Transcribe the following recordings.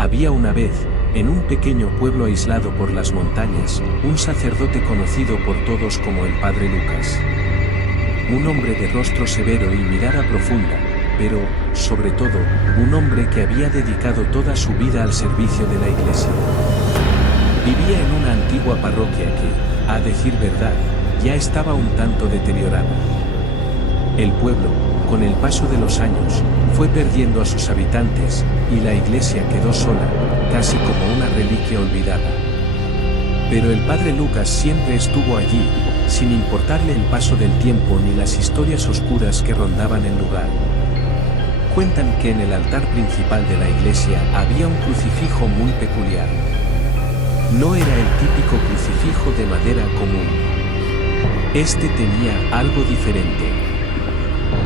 Había una vez, en un pequeño pueblo aislado por las montañas, un sacerdote conocido por todos como el Padre Lucas. Un hombre de rostro severo y mirada profunda, pero, sobre todo, un hombre que había dedicado toda su vida al servicio de la Iglesia. Vivía en una antigua parroquia que, a decir verdad, ya estaba un tanto deteriorada. El pueblo, con el paso de los años, fue perdiendo a sus habitantes, y la iglesia quedó sola, casi como una reliquia olvidada. Pero el Padre Lucas siempre estuvo allí, sin importarle el paso del tiempo ni las historias oscuras que rondaban el lugar. Cuentan que en el altar principal de la iglesia había un crucifijo muy peculiar. No era el típico crucifijo de madera común. Este tenía algo diferente.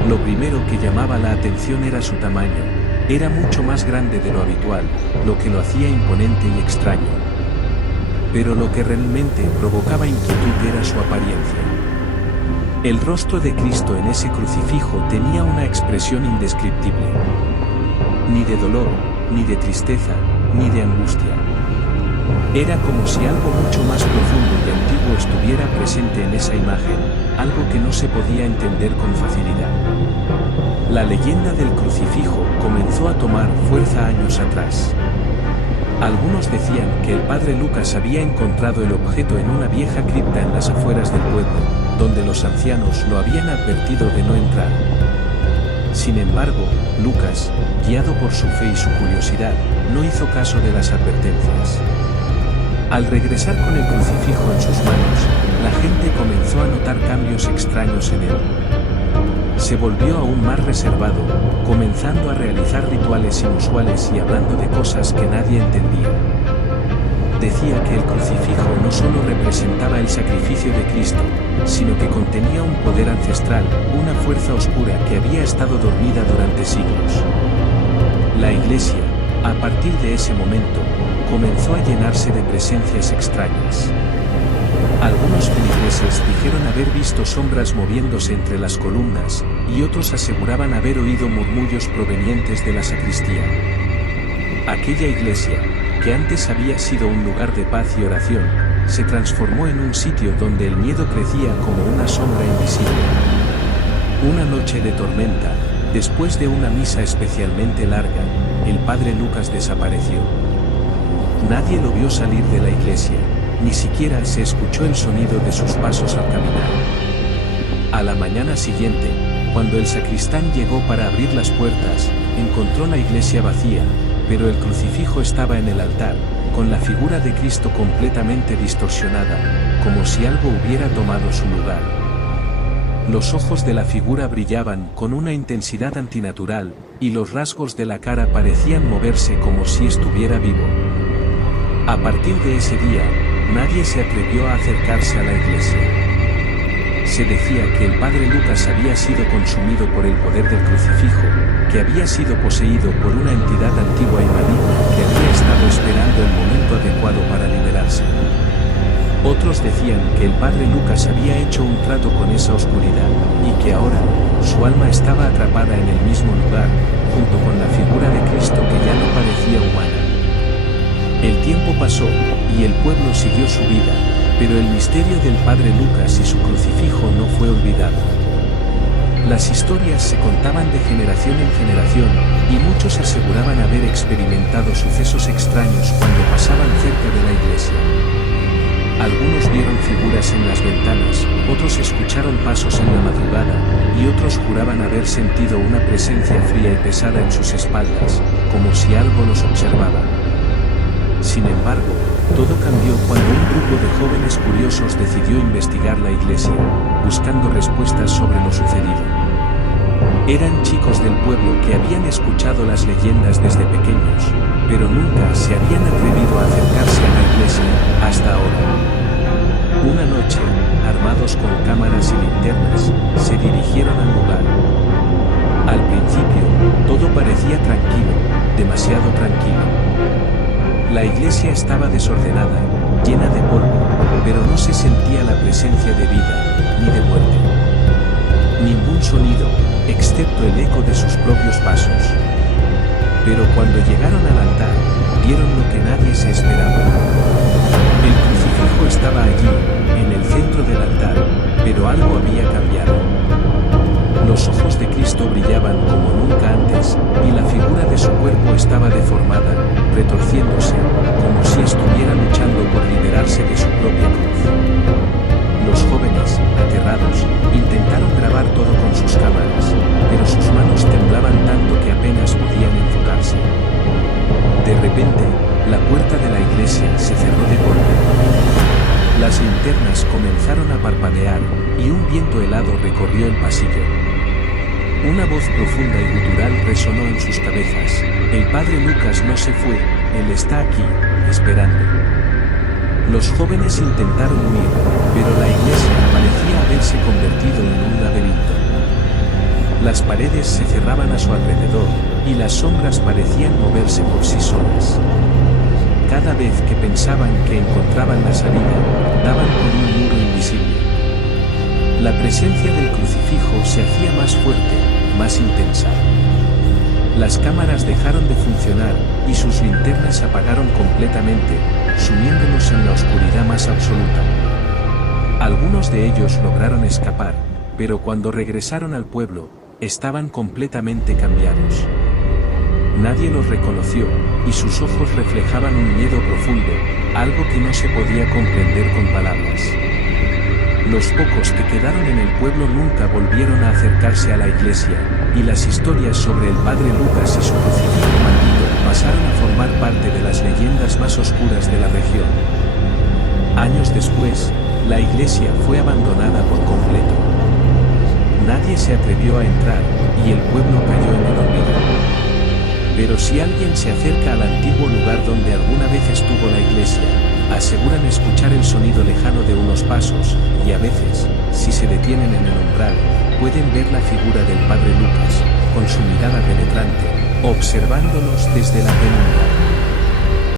Lo primero que llamaba la atención era su tamaño. Era mucho más grande de lo habitual, lo que lo hacía imponente y extraño. Pero lo que realmente provocaba inquietud era su apariencia. El rostro de Cristo en ese crucifijo tenía una expresión indescriptible. Ni de dolor, ni de tristeza, ni de angustia. Era como si algo mucho más profundo y antiguo estuviera presente en esa imagen, algo que no se podía entender con facilidad. La leyenda del crucifijo comenzó a tomar fuerza años atrás. Algunos decían que el Padre Lucas había encontrado el objeto en una vieja cripta en las afueras del pueblo, donde los ancianos lo habían advertido de no entrar. Sin embargo, Lucas, guiado por su fe y su curiosidad, no hizo caso de las advertencias. Al regresar con el crucifijo en sus manos, la gente comenzó a notar cambios extraños en él. Se volvió aún más reservado, comenzando a realizar rituales inusuales y hablando de cosas que nadie entendía. Decía que el crucifijo no solo representaba el sacrificio de Cristo, sino que contenía un poder ancestral, una fuerza oscura que había estado dormida durante siglos. La iglesia, a partir de ese momento, comenzó a llenarse de presencias extrañas. Algunos feligreses dijeron haber visto sombras moviéndose entre las columnas, y otros aseguraban haber oído murmullos provenientes de la sacristía. Aquella iglesia, que antes había sido un lugar de paz y oración, se transformó en un sitio donde el miedo crecía como una sombra invisible. Una noche de tormenta, después de una misa especialmente larga, el Padre Lucas desapareció. Nadie lo vio salir de la iglesia, ni siquiera se escuchó el sonido de sus pasos al caminar. A la mañana siguiente, cuando el sacristán llegó para abrir las puertas, encontró la iglesia vacía, pero el crucifijo estaba en el altar, con la figura de Cristo completamente distorsionada, como si algo hubiera tomado su lugar. Los ojos de la figura brillaban con una intensidad antinatural, y los rasgos de la cara parecían moverse como si estuviera vivo. A partir de ese día, nadie se atrevió a acercarse a la iglesia. Se decía que el Padre Lucas había sido consumido por el poder del crucifijo, que había sido poseído por una entidad antigua y maligna que había estado esperando el momento adecuado para liberarse. Otros decían que el Padre Lucas había hecho un trato con esa oscuridad, y que ahora, su alma estaba atrapada en el mismo lugar, junto con la figura de Cristo que ya no parecía humana. El tiempo pasó, y el pueblo siguió su vida, pero el misterio del Padre Lucas y su crucifijo no fue olvidado. Las historias se contaban de generación en generación, y muchos aseguraban haber experimentado sucesos extraños cuando pasaban cerca de la iglesia. Algunos vieron figuras en las ventanas, otros escucharon pasos en la madrugada, y otros juraban haber sentido una presencia fría y pesada en sus espaldas, como si algo los observaba. Sin embargo, todo cambió cuando un grupo de jóvenes curiosos decidió investigar la iglesia, buscando respuestas sobre lo sucedido. Eran chicos del pueblo que habían escuchado las leyendas desde pequeños, pero nunca se habían atrevido a acercarse a la iglesia, hasta ahora. Una noche, armados con cámaras y linternas, se dirigieron al lugar. Al principio, todo parecía tranquilo, demasiado tranquilo. La iglesia estaba desordenada, llena de polvo, pero no se sentía la presencia de vida, ni de muerte. Ningún sonido, excepto el eco de sus propios pasos. Pero cuando llegaron al altar, vieron nadie se esperaba. El crucifijo estaba allí, en el centro del altar, pero algo había cambiado. Los ojos de Cristo brillaban como nunca antes, y la figura de su cuerpo estaba deformada, retorciéndose, como si estuviera luchando por liberarse de su propia cruz. Los jóvenes, aterrados, intentaron grabar todo con sus cámaras, pero sus manos temblaban tanto que apenas podían enfocarse. De repente, la puerta de la iglesia se cerró de golpe. Las linternas comenzaron a parpadear, y un viento helado recorrió el pasillo. Una voz profunda y gutural resonó en sus cabezas: el padre Lucas no se fue, él está aquí, esperando. Los jóvenes intentaron huir, pero la iglesia parecía haberse convertido en un laberinto. Las paredes se cerraban a su alrededor, y las sombras parecían moverse por sí solas. Cada vez que pensaban que encontraban la salida, daban con un muro invisible. La presencia del crucifijo se hacía más fuerte, más intensa. Las cámaras dejaron de funcionar, y sus linternas se apagaron completamente, sumiéndolos en la oscuridad más absoluta. Algunos de ellos lograron escapar, pero cuando regresaron al pueblo, estaban completamente cambiados. Nadie los reconoció, y sus ojos reflejaban un miedo profundo, algo que no se podía comprender con palabras. Los pocos que quedaron en el pueblo nunca volvieron a acercarse a la iglesia, y las historias sobre el padre Lucas y su crucifijo maldito pasaron a formar parte de las leyendas más oscuras de la región. Años después, la iglesia fue abandonada por completo. Nadie se atrevió a entrar, y el pueblo cayó en el olvido. Pero si alguien se acerca al antiguo lugar donde alguna vez estuvo la iglesia, aseguran escuchar el sonido lejano de unos pasos, y a veces, si se detienen en el umbral, pueden ver la figura del padre Lucas, con su mirada penetrante, observándolos desde la penumbra.